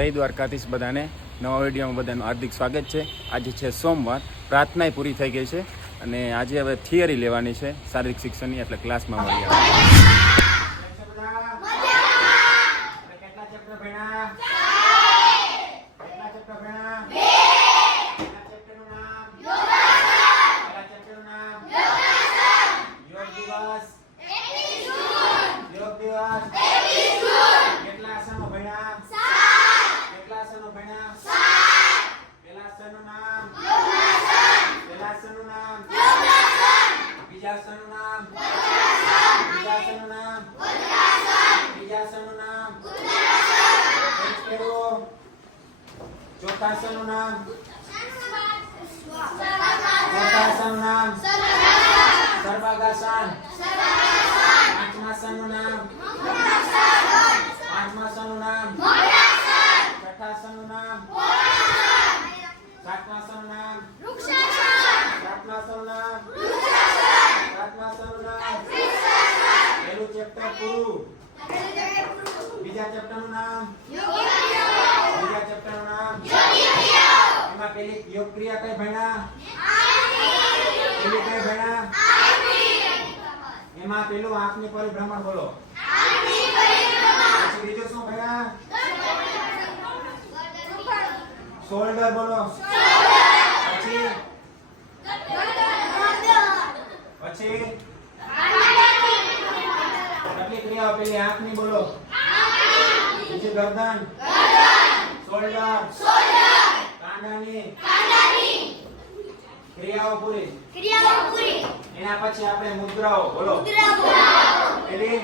જય દ્વારકાધીશ બધાને નવા વિડીયોમાં બધાનું હાર્દિક સ્વાગત છે। આજે છે સોમવાર, પ્રાર્થનાએ પૂરી થઈ ગઈ છે અને આજે હવે થિયરી લેવાની છે શારીરિક શિક્ષણની, એટલે ક્લાસમાં મળી આવે। ચોથાસનનું નામ સર્વાંગાસન। પાંચમાસનનું નામ છઠ્ઠાસનનું નામ સાતમાસનનું નામ પહેલું ચેપ્ટર પૂરું। બીજા ચેપ્ટરનું નામ એમાં પેલી યોગ ક્રિયા કઈ ભણ્યા? પેલી કઈ ભણ્યા? એમાં પેલું આંખની પરિભ્રમણ બોલો। પછી બીજું શું ભણ્યા? શોલ્ડર બોલો। પછી કેટલી ક્રિયાઓ? પેલી આંખની બોલો, બીજી ગરદન, શોલ્ડર, કાંડાની ક્રિયાઓ પૂરી। એના પછી આપણે મુદ્રાઓ બોલો। પેલી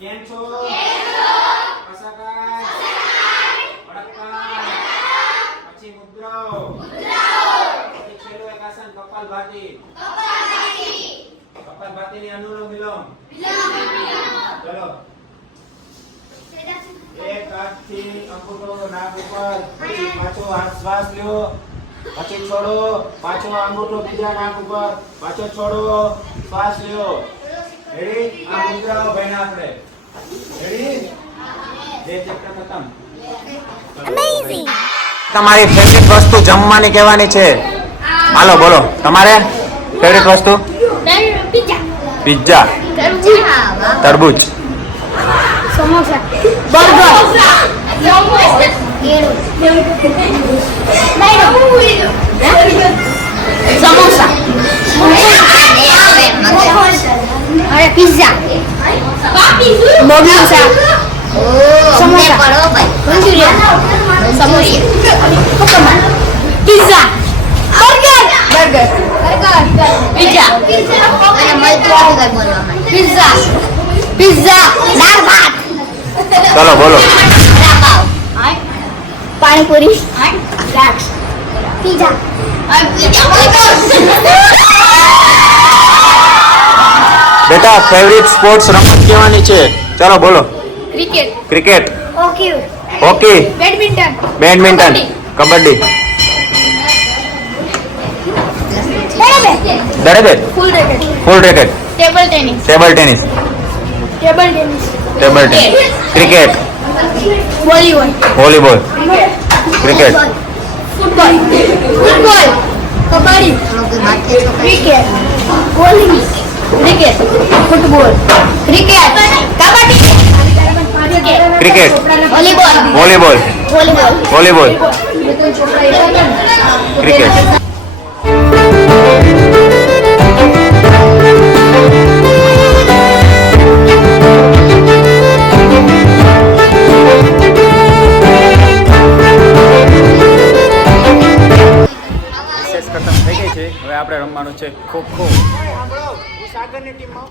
કેમ છો, કસાકાય, અડકકાર, પછી મુદ્રાઓ, પછી છેલ્લું એક આસન કપાલભાતી। કપાલભાતીની અનુલોમ વિલોમ। ચલો, એક હાથથી અંગૂઠો નાક ઉપર, પછી પાછો હાથ શ્વાસ લ્યો, પછી છોડો, પાછો અંગૂઠો બીજા નાક ઉપર, પાછો છોડો, શ્વાસ લ્યો। રેડી? આ મુદ્રાઓ ભણ્યા આપણે। રેડી? જે ચેપ્ટર ખતમ। અમેઝિંગ। તમારી ફેવરિટ વસ્તુ જમવાની કહેવાની છે। હાલો બોલો, તમારે ફેવરિટ વસ્તુ? પિઝા, તરબૂચ, સમોસા, બર્ગર, સમોસા, અરે પિઝા, મોગલું શાક, samosa, manchurian, samosa, pizza, burger, pizza, pizza, pizza, દાળ ભાત। ચલો બોલો। પાણીપુરી, પિઝા, બેટા ફેવરિટ સ્પોર્ટ્સ રમત કહેવાની છે। ચલો બોલો। Cricket, cricket, hockey, hockey, badminton, kabaddi, દડેબેટ, ફૂલ racket, table tennis, cricket, volleyball, cricket, football, kabaddi, cricket, bowling, cricket, football, cricket, kabaddi, cricket, volleyball, cricket. ખતમ થઈ ગઈ છે। હવે આપણે રમવાનું છે ખો ખો। સાગરની ટીમમાં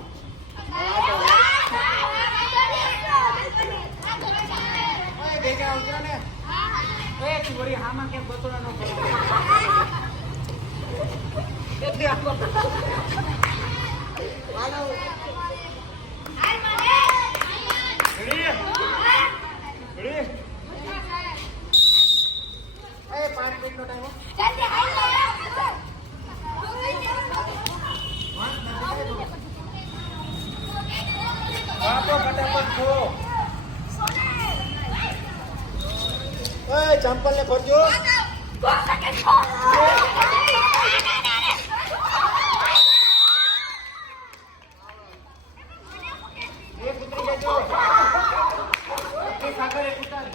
ઓય ચંપલ ને ફરજો. એક ઉતરી જજો. એક આગળ એક ઉતાર.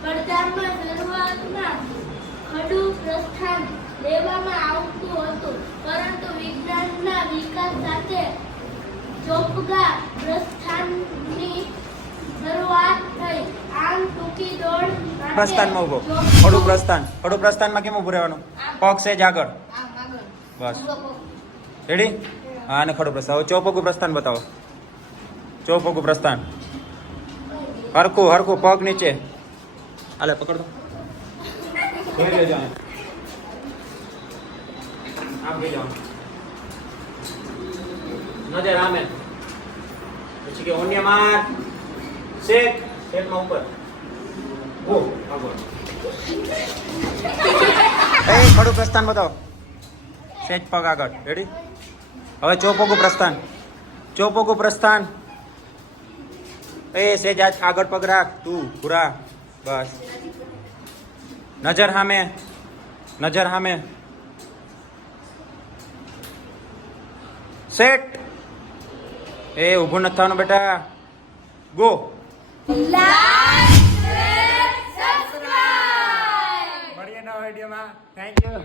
સ્પર્ધામાં શરૂઆતમાં ખડું પ્રસ્થાન લેવામાં આવતું હતું, પરંતુ વિજ્ઞાનના વિકાસ સાથે ચોપગા પ્રસ્થાનની શરૂઆત થઈ. આમ ટૂંકી દોડ માટે પ્રસ્થાનમાં ઉભો. ખડું પ્રસ્થાન. ખડું પ્રસ્થાનમાં કેમ ઉભું રહેવાનું? પગ સેજ આગળ. બસ. રેડી? હા, અને ખડું પ્રસ્થાન. હવે ચોપગું પ્રસ્થાન બતાવો. ચોપગું પ્રસ્થાન. હરખું હરખું પગ નીચે. હાલે પકડ દો. જોઈ લેજો આમ. આમ જોઈ જાઓ. નજર આમે. પછી કે ઓન્ય માર. શેક. શેકમાં ઉપર. ઓ આગળ. એ ખડું પ્રસ્થાન બતાવો. સેજ પગ આગળ. રેડી? હવે ચોપગું પ્રસ્થાન. ચોપગું પ્રસ્થાન. એ સેજ આગળ પગ રાખ. તું પૂરા. બસ. નજર સામે. નજર સામે. સેટ. એ ઊભું નથી થવાનું બેટા. ગો. મળીએ નવા વિડીયોમાં. Thank you.